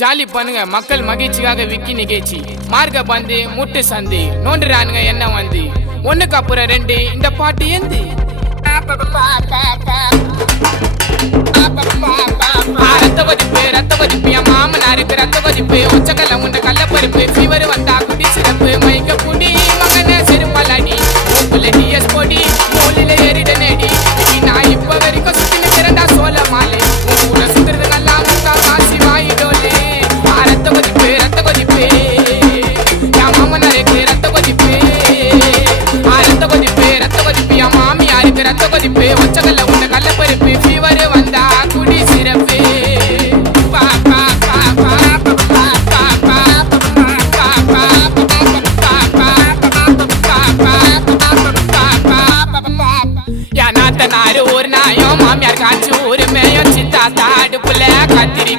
Jolly பண்ணுங்க. மக்கள் மகிழ்ச்சிக்காக விக்கி நிகழ்ச்சி. மார்க்க பந்து முட்டு சந்தி. நோண்டுறானுங்க என்ன வந்து? ஒண்ணுக்கு அப்புறம் ரெண்டு. இந்த பாட்டு எந்து? ரத்த பதிப்பு ரத்த பதிப்பு என் மாமனாருக்கு ரத்த பதிப்பு உச்சக்கல்ல உண்ட கல்ல பருப்பு ஃபீவர் வந்தா குடி சிறப்பு. மைக்க குடி மகன செருப்பலடி உப்புல டிஎஸ் பொடி நூலில ஏறிடனே. உனக்கு ரத்த கொதிப்பு ஒச்சகல்ல உன்னை கள்ளப்பருப்பு ஃபீவரு வந்தா குடி சிறப்பு ஒரு நாயும் மாமியார் காய்ச்சி ஒரு மேயம் சித்தா தாடுப்புல கத்திரி